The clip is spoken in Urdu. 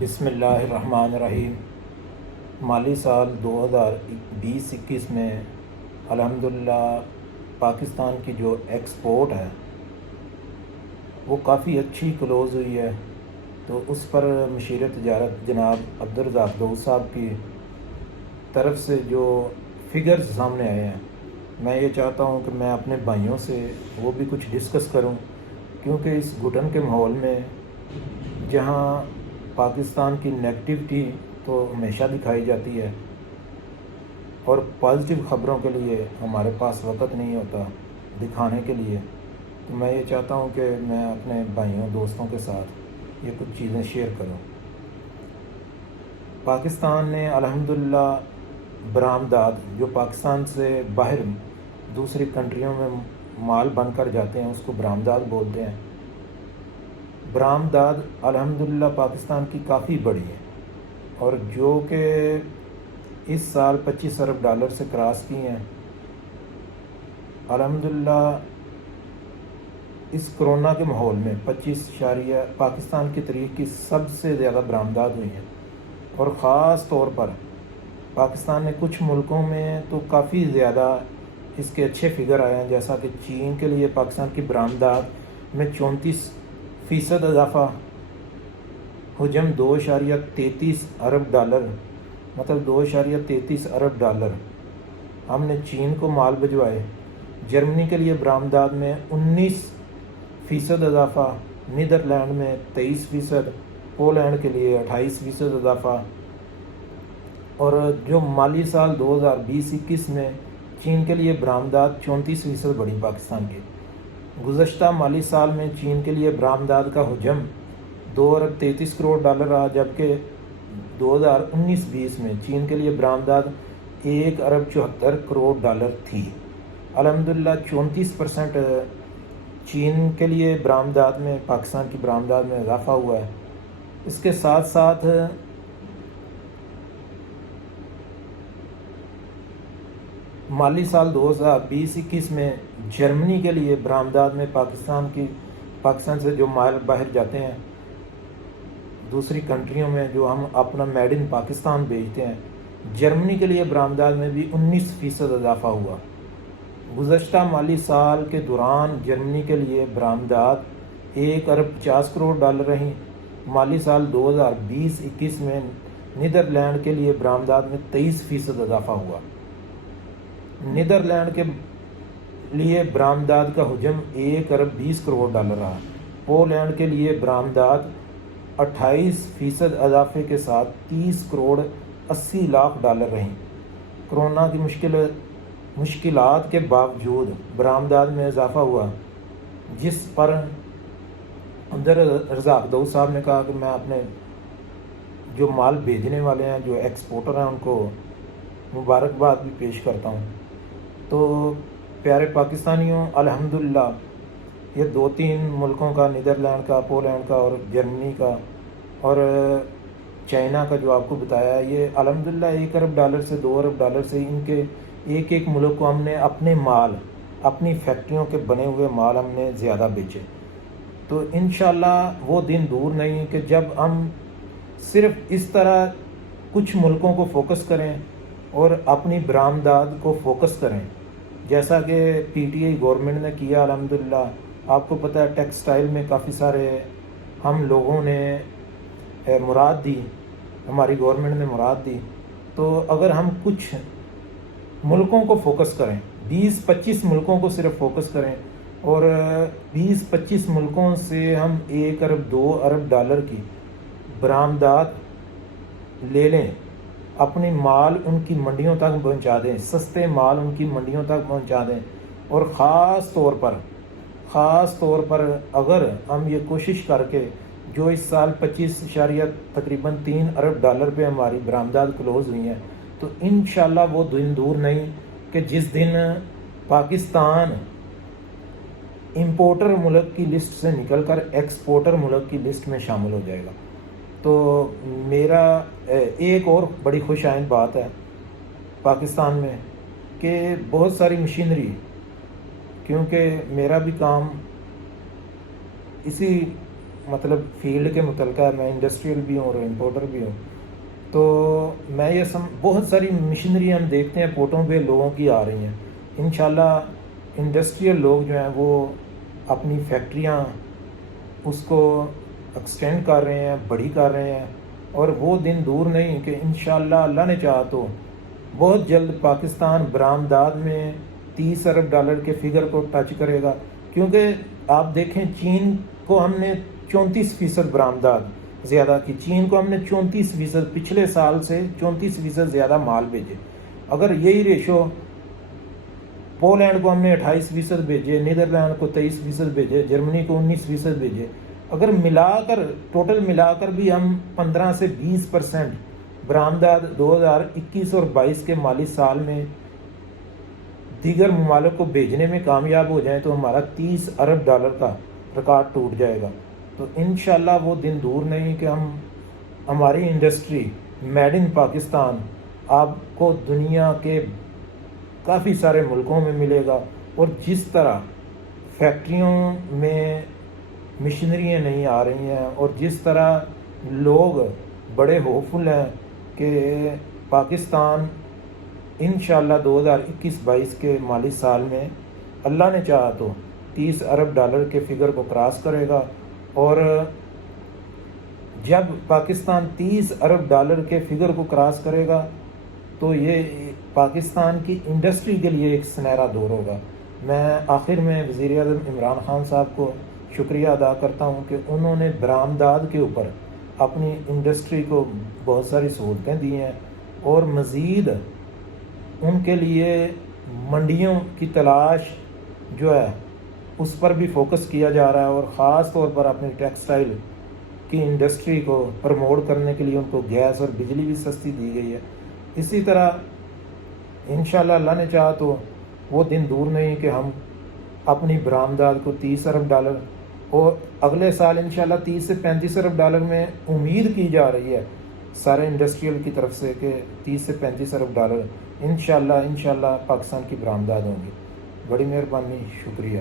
بسم اللہ الرحمن الرحیم۔ مالی سال 2020-21 میں الحمدللہ پاکستان کی جو ایکسپورٹ ہے وہ کافی اچھی کلوز ہوئی ہے، تو اس پر مشیر تجارت جناب عبدالرزاق داؤد صاحب کی طرف سے جو فگرز سامنے آئے ہیں، میں یہ چاہتا ہوں کہ میں اپنے بھائیوں سے وہ بھی کچھ ڈسکس کروں، کیونکہ اس گھٹن کے ماحول میں جہاں پاکستان کی نیگیٹیوٹی تو ہمیشہ دکھائی جاتی ہے اور پازیٹیو خبروں کے لیے ہمارے پاس وقت نہیں ہوتا دکھانے کے لیے، تو میں یہ چاہتا ہوں کہ میں اپنے بھائیوں دوستوں کے ساتھ یہ کچھ چیزیں شیئر کروں۔ پاکستان نے الحمدللہ برآمدات جو پاکستان سے باہر دوسری کنٹریوں میں مال بن کر جاتے ہیں اس کو برآمدات بولتے ہیں۔ برآمدات الحمدللہ پاکستان کی کافی بڑی ہے اور جو کہ اس سال 25 ارب ڈالر سے کراس کی ہیں۔ الحمدللہ اس کرونا کے ماحول میں 25 پاکستان کی تاریخ کی سب سے زیادہ برآمدات ہوئی ہیں، اور خاص طور پر پاکستان نے کچھ ملکوں میں تو کافی زیادہ اس کے اچھے فگر آئے ہیں، جیسا کہ چین کے لیے پاکستان کی برآمدات میں 34% اضافہ، حجم 2.33 ارب ڈالر، مطلب 2.33 ارب ڈالر ہم نے چین کو مال بھجوائے۔ جرمنی کے لیے برآمدات میں 19% اضافہ، نیدرلینڈ میں 23%، پولینڈ کے لیے 28% اضافہ، اور جو مالی سال 2020-21 میں چین کے لیے برآمدات 34% بڑھی پاکستان کی۔ گزشتہ مالی سال میں چین کے لیے برآمدات کا حجم 2 ارب 33 کروڑ ڈالر رہا، جبکہ 2019-20 میں چین کے لیے برآمدات 1 ارب 74 کروڑ ڈالر تھی۔ الحمدللہ 34% چین کے لیے برآمدات میں، پاکستان کی برآمدات میں اضافہ ہوا ہے۔ اس کے ساتھ ساتھ مالی سال 2020-21 میں جرمنی کے لیے برآمدات میں پاکستان سے جو مال باہر جاتے ہیں دوسری کنٹریوں میں، جو ہم اپنا میڈ ان پاکستان بیچتے ہیں، جرمنی کے لیے برآمدات میں بھی 19% اضافہ ہوا۔ گزشتہ مالی سال کے دوران جرمنی کے لیے برآمدات 1 ارب 50 کروڑ ڈالر رہیں۔ مالی سال 2020-21 میں نیدرلینڈ کے لیے برآمدات میں 23% اضافہ ہوا۔ نیدرلینڈ کے لیے برآمدات کا حجم 1 ارب 20 کروڑ ڈالر رہا۔ پولینڈ کے لیے برآمدات 28% اضافے کے ساتھ 30 کروڑ 80 لاکھ ڈالر رہیں۔ کرونا کی مشکلات کے باوجود برآمدات میں اضافہ ہوا، جس پر عبدالرزاق داؤد صاحب نے کہا کہ میں اپنے جو مال بھیجنے والے ہیں، جو ایکسپورٹر ہیں، ان کو مبارکباد بھی پیش کرتا ہوں۔ تو پیارے پاکستانیوں، الحمدللہ یہ 2-3 ملکوں کا، نیدرلینڈ کا، پولینڈ کا اور جرمنی کا اور چائنا کا جو آپ کو بتایا، یہ الحمدللہ 1 ارب ڈالر سے 2 ارب ڈالر سے ان کے ایک ملک کو ہم نے اپنے مال، اپنی فیکٹریوں کے بنے ہوئے مال ہم نے زیادہ بیچے۔ تو انشاءاللہ وہ دن دور نہیں کہ جب ہم صرف اس طرح کچھ ملکوں کو فوکس کریں اور اپنی برآمدات کو فوکس کریں، جیسا کہ پی ٹی آئی گورنمنٹ نے کیا۔ الحمدللہ آپ کو پتہ ہے ٹیکسٹائل میں کافی سارے ہم لوگوں نے مراد دی، ہماری گورنمنٹ نے مراد دی۔ تو اگر ہم کچھ ملکوں کو فوکس کریں، 20-25 ملکوں کو صرف فوکس کریں اور 20-25 ملکوں سے ہم 1 ارب 2 ارب ڈالر کی برآمدات لے لیں، اپنی مال ان کی منڈیوں تک پہنچا دیں، سستے مال ان کی منڈیوں تک پہنچا دیں، اور خاص طور پر اگر ہم یہ کوشش کر کے جو اس سال 25.3 ارب ڈالر پہ ہماری برآمدات کلوز ہوئی ہیں، تو انشاءاللہ وہ دن دور نہیں کہ جس دن پاکستان امپورٹر ملک کی لسٹ سے نکل کر ایکسپورٹر ملک کی لسٹ میں شامل ہو جائے گا۔ تو میرا ایک اور بڑی خوش آئند بات ہے پاکستان میں کہ بہت ساری مشینری، کیونکہ میرا بھی کام اسی مطلب فیلڈ کے متعلقہ ہے، میں انڈسٹریل بھی ہوں اور امپورٹر بھی ہوں، تو میں یہ بہت ساری مشینری ہم دیکھتے ہیں پورٹوں پہ لوگوں کی آ رہی ہیں. انشاءاللہ انڈسٹریل لوگ جو ہیں وہ اپنی فیکٹریاں اس کو ایکسٹینڈ کر رہے ہیں، بڑی کر رہے ہیں، اور وہ دن دور نہیں کہ انشاءاللہ اللہ نے چاہا تو بہت جلد پاکستان برآمدات میں 30 ارب ڈالر کے فگر کو ٹچ کرے گا. کیونکہ آپ دیکھیں چین کو ہم نے 34% برآمدات زیادہ کی، چین کو ہم نے 34% پچھلے سال سے 34% زیادہ مال بھیجے. اگر یہی ریشو پولینڈ کو ہم نے 28% بھیجے، نیدرلینڈ کو 23% بھیجے، جرمنی کو 19% بھیجے، اگر ملا کر ٹوٹل ملا کر بھی ہم 15 سے 20% برآمدات 2021 اور 22 کے مالی سال میں دیگر ممالک کو بھیجنے میں کامیاب ہو جائیں تو ہمارا 30 ارب ڈالر کا ریکارڈ ٹوٹ جائے گا. تو انشاءاللہ وہ دن دور نہیں کہ ہماری انڈسٹری میڈ ان پاکستان آپ کو دنیا کے کافی سارے ملکوں میں ملے گا. اور جس طرح فیکٹریوں میں مشینریاں نہیں آ رہی ہیں اور جس طرح لوگ بڑے ہوپفل ہیں کہ پاکستان انشاءاللہ 2021-22 کے مالی سال میں اللہ نے چاہا تو 30 ارب ڈالر کے فگر کو کراس کرے گا. اور جب پاکستان 30 ارب ڈالر کے فگر کو کراس کرے گا تو یہ پاکستان کی انڈسٹری کے لیے ایک سنہرا دور ہوگا. میں آخر میں وزیر اعظم عمران خان صاحب کو شکریہ ادا کرتا ہوں کہ انہوں نے برآمدات کے اوپر اپنی انڈسٹری کو بہت ساری سہولتیں دی ہیں، اور مزید ان کے لیے منڈیوں کی تلاش جو ہے اس پر بھی فوکس کیا جا رہا ہے، اور خاص طور پر اپنی ٹیکسٹائل کی انڈسٹری کو پروموٹ کرنے کے لیے ان کو گیس اور بجلی بھی سستی دی گئی ہے. اسی طرح انشاءاللہ اللہ نے چاہا تو وہ دن دور نہیں کہ ہم اپنی برآمدات کو 30 ارب ڈالر، اور اگلے سال انشاءاللہ 30 سے 35 ارب ڈالر میں امید کی جا رہی ہے سارے انڈسٹریل کی طرف سے کہ 30 سے 35 ارب ڈالر انشاءاللہ پاکستان کی برآمدات ہوں گی. بڑی مہربانی، شکریہ.